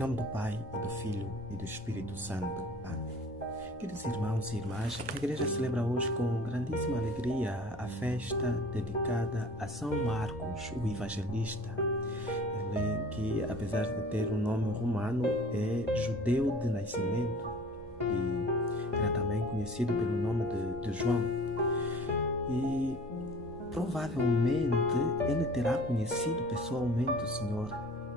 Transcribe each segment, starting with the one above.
Em nome do Pai, e do Filho, e do Espírito Santo. Amém. Queridos irmãos e irmãs, a igreja celebra hoje com grandíssima alegria a festa dedicada a São Marcos, o evangelista. Ele que, apesar de ter um nome romano, é judeu de nascimento e era também conhecido pelo nome de João. E provavelmente ele terá conhecido pessoalmente o Senhor,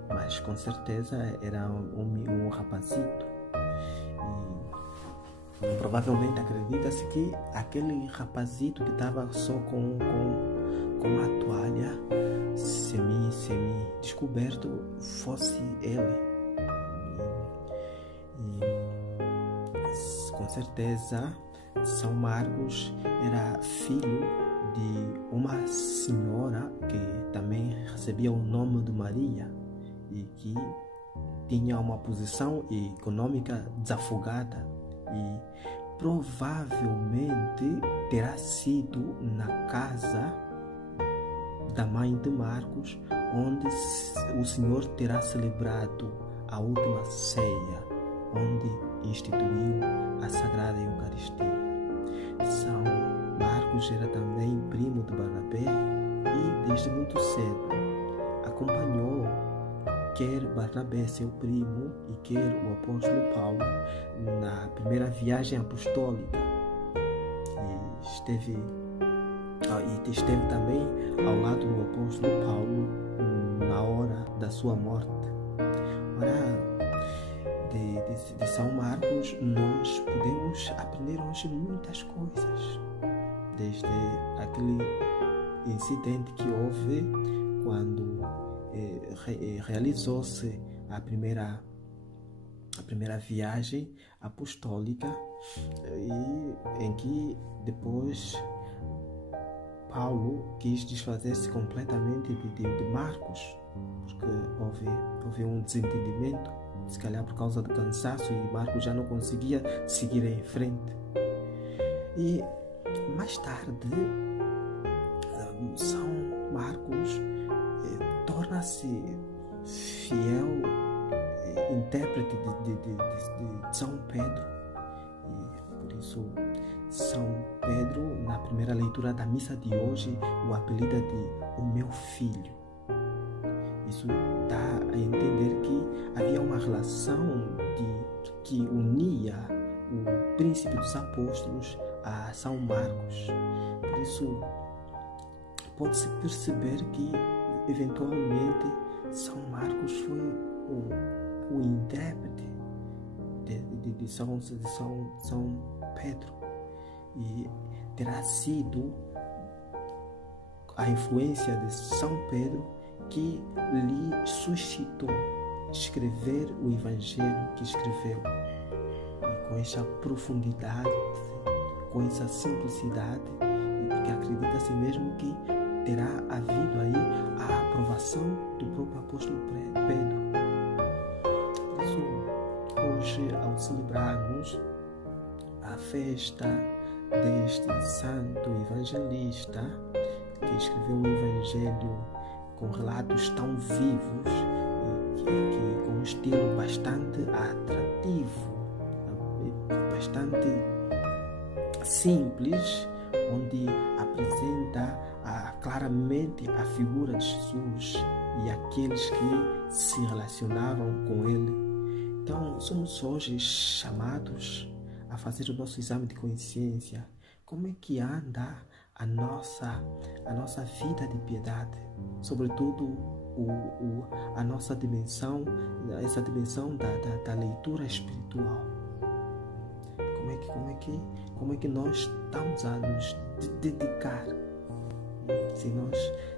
mas com certeza era um rapazito. E provavelmente acredita-se que aquele rapazito que estava só com a toalha semi-descoberto fosse ele. E com certeza São Marcos era filho de uma senhora que também recebia o nome de Maria e que tinha uma posição econômica desafogada, e provavelmente terá sido na casa da mãe de Marcos onde o Senhor terá celebrado a última ceia, onde instituiu a Sagrada Eucaristia. São Marcos era também primo de Barnabé e desde muito cedo acompanhou quer Barnabé, seu primo, e quer o apóstolo Paulo na primeira viagem apostólica. E esteve também ao lado do apóstolo Paulo na hora da sua morte. Ora, de São Marcos nós podemos aprender hoje muitas coisas, desde aquele incidente que houve quando realizou-se a primeira viagem apostólica, e em que depois Paulo quis desfazer-se completamente de Marcos, porque houve um desentendimento, se calhar por causa do cansaço, e Marcos já não conseguia seguir em frente. E mais tarde São Marcos torna-se fiel intérprete de São Pedro, e por isso São Pedro, na primeira leitura da missa de hoje, o apelida de o meu filho. Isso dá a entender que havia uma relação que unia o príncipe dos apóstolos a São Marcos. Por isso pode-se perceber que eventualmente São Marcos foi o intérprete de São Pedro, e terá sido a influência de São Pedro que lhe suscitou escrever o evangelho que escreveu, e com essa profundidade, com essa simplicidade, e porque acredita-se mesmo que terá havido aí a aprovação do próprio apóstolo Pedro. Por isso, hoje, ao celebrarmos a festa deste santo evangelista, que escreveu um evangelho com relatos tão vivos e que com um estilo bastante atrativo, bastante simples, onde apresenta claramente a figura de Jesus e aqueles que se relacionavam com ele. Então, somos hoje chamados a fazer o nosso exame de consciência. Como é que anda a nossa vida de piedade? Sobretudo a nossa dimensão, essa dimensão da leitura espiritual. Como é que nós estamos a nos dedicar? Se nós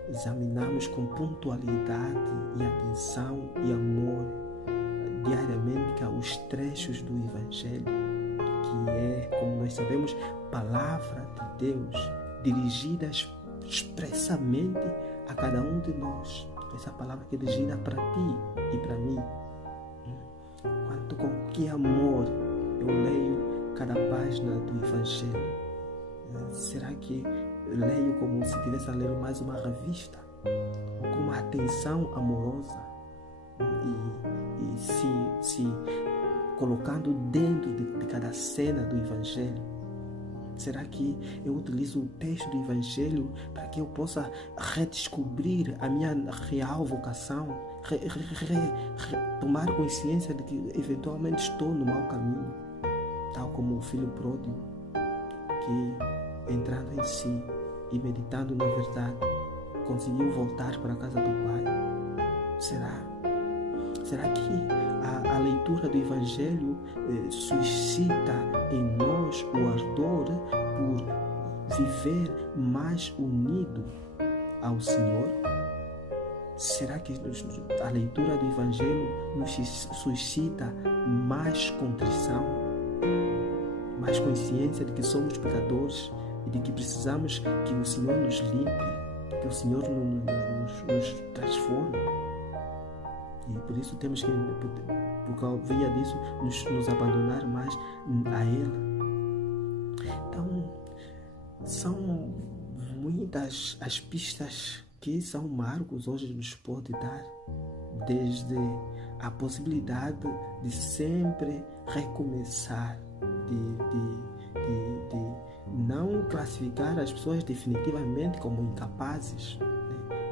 examinarmos com pontualidade e atenção e amor diariamente os trechos do Evangelho, que é, como nós sabemos, palavra de Deus dirigida expressamente a cada um de nós. Essa palavra que é dirigida para ti e para mim. Com que amor eu leio cada página do Evangelho? Será que leio como se estivesse a ler mais uma revista? Ou com uma atenção amorosa? E se colocando dentro de cada cena do Evangelho? Será que eu utilizo o texto do Evangelho para que eu possa redescobrir a minha real vocação? Tomar consciência de que eventualmente estou no mau caminho, tal como o filho pródigo, que entrando em si e meditando na verdade, conseguiu voltar para a casa do Pai. Será que a leitura do Evangelho suscita em nós o ardor por viver mais unido ao Senhor? Será que a leitura do Evangelho nos suscita mais contrição, mais consciência de que somos pecadores e de que precisamos que o Senhor nos limpe, que o Senhor nos transforme? E por isso temos que, por via disso, nos abandonar mais a Ele. Então, são muitas as pistas que São Marcos hoje nos pode dar, desde a possibilidade de sempre recomeçar, de não classificar as pessoas definitivamente como incapazes,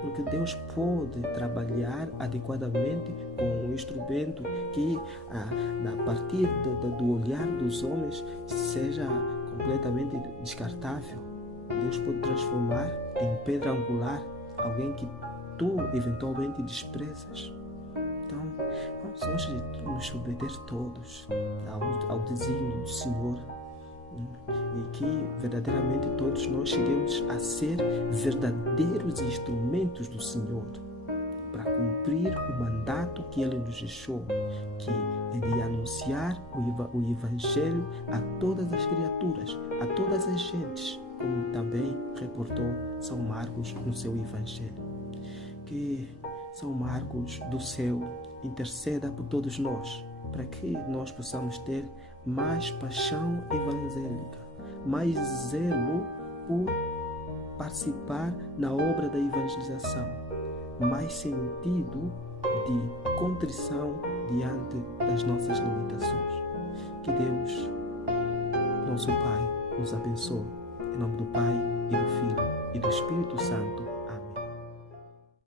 porque Deus pode trabalhar adequadamente com um instrumento que, a partir do olhar dos homens, seja completamente descartável. Deus pode transformar em pedra angular alguém que tu eventualmente desprezas. Então, vamos hoje nos submeter todos ao desígnio do Senhor, e que verdadeiramente todos nós cheguemos a ser verdadeiros instrumentos do Senhor para cumprir o mandato que Ele nos deixou, que é de anunciar o Evangelho a todas as criaturas, a todas as gentes, como também reportou São Marcos no seu Evangelho. Que São Marcos do céu interceda por todos nós, para que nós possamos ter mais paixão evangélica, mais zelo por participar na obra da evangelização, mais sentido de contrição diante das nossas limitações. Que Deus, nosso Pai, nos abençoe. Em nome do Pai, e do Filho, e do Espírito Santo.